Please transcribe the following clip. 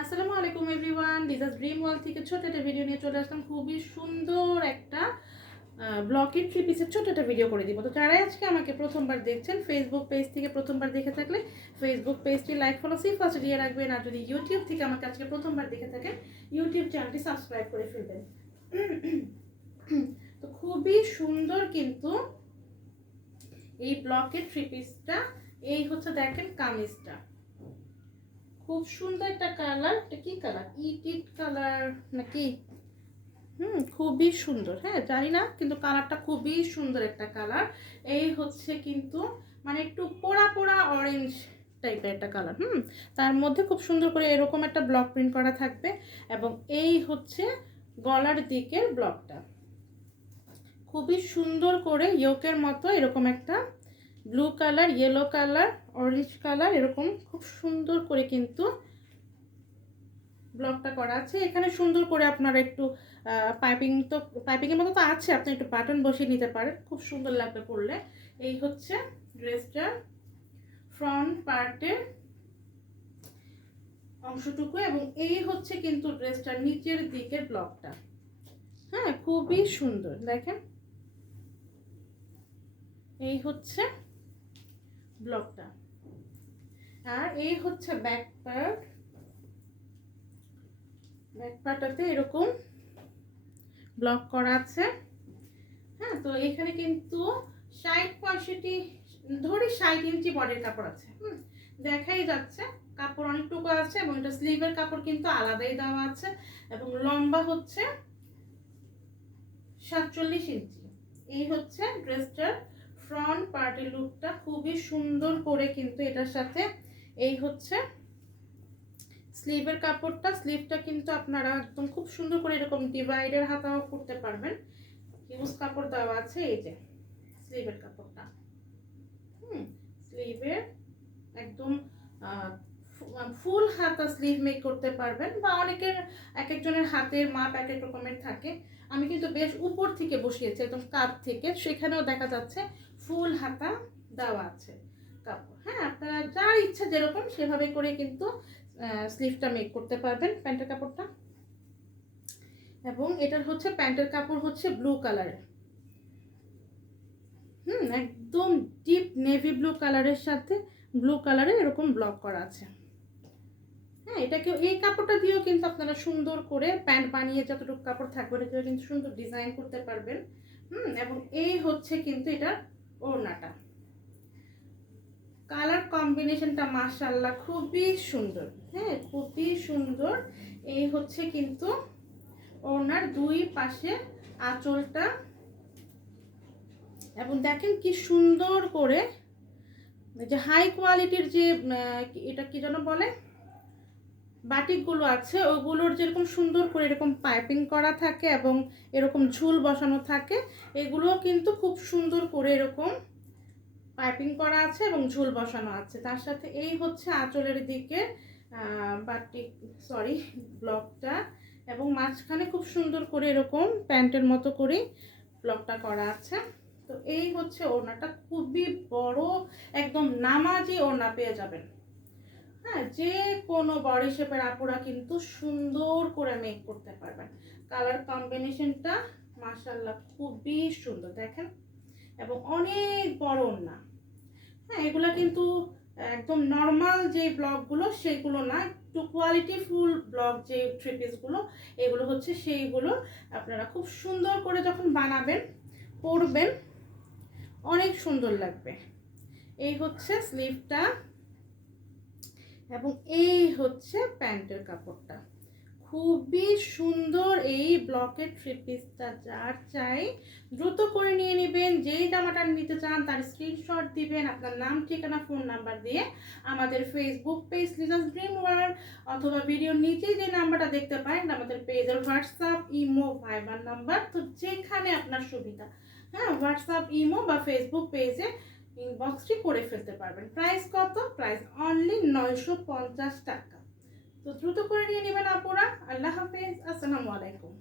আসসালামু আলাইকুম everyone, this is dream world থেকে ছোট একটা ভিডিও নিয়ে চলে আসলাম। খুবই সুন্দর একটা ব্লকের থ্রি পিসের ছোট একটা ভিডিও করে দিব। তো যারাই আজকে আমাকে প্রথমবার দেখছেন, ফেসবুক পেজ থেকে প্রথমবার দেখে থাকলে ফেসবুক পেজটি লাইক ফলো ফার্স্ট দিয়ে রাখবেন। আর যদি ইউটিউব থেকে আমাকে আজকে প্রথমবার দেখে থাকেন, ইউটিউব চ্যানেলটি সাবস্ক্রাইব করে ফেলবেন। তো খুবই সুন্দর কিন্তু এই ব্লকের থ্রি পিসটা। এই হচ্ছে দেখেন কামিজটা, খুব সুন্দর একটা কালার। এটা কি কালার? ইট কালার নাকি? খুবই সুন্দর। হ্যাঁ, জানি না, কিন্তু কালারটা খুবই সুন্দর একটা কালার। এই হচ্ছে কিন্তু মানে একটু পোড়া পোড়া অরেঞ্জ টাইপের একটা কালার। তার মধ্যে খুব সুন্দর করে এরকম একটা ব্লক প্রিন্ট করা থাকবে। এবং এই হচ্ছে গলার দিকের ব্লকটা, খুবই সুন্দর করে ইয়োকের মতো এরকম একটা blue colour, yellow colour, orange colour, এরকম খুব সুন্দর করে কিন্তু ব্লকটা করা আছে। এখানে সুন্দর করে আপনারা একটু পাইপিংয়ের মতো তো আছে, আপনি একটু বাটন বসিয়ে নিতে পারেন, খুব সুন্দর লাগবে পরলে। এই হচ্ছে ড্রেসটার ফ্রন্ট পার্টের অংশটুকু, এবং এই হচ্ছে কিন্তু ড্রেসটার নিচের দিকের ব্লকটা। হ্যাঁ, খুবই সুন্দর দেখেন। এই হচ্ছে ব্লকটা, আর এই হচ্ছে ব্যাক পার্টটাতে এরকম ব্লক করা আছে। হ্যাঁ, তো এখানে কিন্তু 60-65 ধরি 60 ইঞ্চি বডির কাপড় আছে। দেখাই যাচ্ছে কাপড় অনেকটুকু আছে, এবং এটা স্লিভের কাপড় কিন্তু আলাদাই দেওয়া আছে, এবং লম্বা হচ্ছে 47 ইঞ্চি। এই হচ্ছে ড্রেসটার ফ্রন্ট পার্টের লুকটা, খুবই সুন্দর করে কিন্তু এটার সাথে। এই হচ্ছে স্লিভের কাপড়টা, স্লিভটা কিন্তু আপনারা একদম খুব সুন্দর করে এরকম ডিভাইডের হাতাও করতে পারবেন। হিউজ কাপড় দেওয়া আছে। এই যে স্লিভের কাপড়টা, স্লিভের একদম ফুল হাতা স্লিভ মেক করতে পারবেন, বা অনেকের এক একজনের হাতের মাপ এক এক রকমের থাকে। আমি কিন্তু বেশ উপর থেকে বসিয়েছি, একদম কাপ থেকে, সেখানেও দেখা যাচ্ছে ফুল হাতা দেওয়া আছে কাপড়। হ্যাঁ, আপনারা যার ইচ্ছা যেরকম সেভাবে করে কিন্তু স্লিভটা মেক করতে পারবেন প্যান্টের কাপড়টা। এবং এটার হচ্ছে প্যান্টের কাপড় হচ্ছে ব্লু কালারের, একদম ডিপ নেভি ব্লু কালারের সাথে ব্লু কালারের এরকম ব্লক করা আছে। হ্যাঁ, এটাকে এই কাপড়টা দিয়েও কিন্তু আপনারা সুন্দর করে প্যান্ট বানিয়ে যতটুকু কাপড় থাকবে এটাকেও কিন্তু সুন্দর ডিজাইন করতে পারবেন। এবং এই হচ্ছে কিন্তু এটা ওড়নাটা, কালার কম্বিনেশনটা মাশাআল্লাহ খুবই সুন্দর। হ্যাঁ, খুবই সুন্দর। এই হচ্ছে কিন্তু ওড়নার দুই পাশে আঁচলটা, এবং দেখেন কি সুন্দর করে যে হাই কোয়ালিটির যে এটা কি যেন বলে বাটিকগুলো আছে, ওগুলোর যেরকম সুন্দর করে এরকম পাইপিং করা থাকে এবং এরকম ঝুল বসানো থাকে, এগুলো কিন্তু খুব সুন্দর করে এরকম পাইপিং করা আছে এবং ঝুল বসানো আছে। তার সাথে এই হচ্ছে আঁচলের দিকে বাটিক ব্লকটা, এবং মাঝখানে খুব সুন্দর করে এরকম প্যান্টের মতো করে ব্লকটা করা আছে। তো এই হচ্ছে ওড়নাটা, খুবই বড়, একদম নামাজি ওড়না পেয়ে যাবেন। হ্যাঁ, যে কোনো বডি শেপের আপুরা কিন্তু সুন্দর করে মেক করতে পারবেন। কালার কম্বিনেশনটা মাশাআল্লাহ খুবই সুন্দর দেখেন, এবং অনেক বড় ওড়না। হ্যাঁ, এগুলো কিন্তু একদম নর্মাল যে ব্লকগুলো সেগুলো না, একটু কোয়ালিটি ফুল ব্লক যে থ্রি পিসগুলো, এগুলো হচ্ছে সেইগুলো। আপনারা খুব সুন্দর করে যখন বানাবেন, পরবেন, অনেক সুন্দর লাগবে। এই হচ্ছে স্লিভটা, এবং এই হচ্ছে প্যান্টের কাপড়টা, খুবই সুন্দর। এই ব্লকের থ্রি পিসটা যার চাই দ্রুত করে নিয়ে নেবেন। যেই জামাটা নিতে চান তার স্ক্রিনশট দিবেন, আপনার নাম, ঠিকানা, ফোন নাম্বার দিয়ে আমাদের Facebook page Liza's dream world, অথবা ভিডিওর নিচেই যে নাম্বারটা দেখতে পারেন আমাদের পেজের হোয়াটসঅ্যাপ, ইমো, ভাইবার নাম্বার, তো যেখানে আপনার সুবিধা, হ্যাঁ, হোয়াটসঅ্যাপ, ইমো বা ফেসবুক পেজে ইনবক্সটি করে ফেলতে পারবেন। প্রাইস কত? প্রাইস অনলি 950 টাকা। তো দ্রুত করে নিয়ে নেবেন আপুরা। আল্লাহ হাফেজ, আসসালামু আলাইকুম।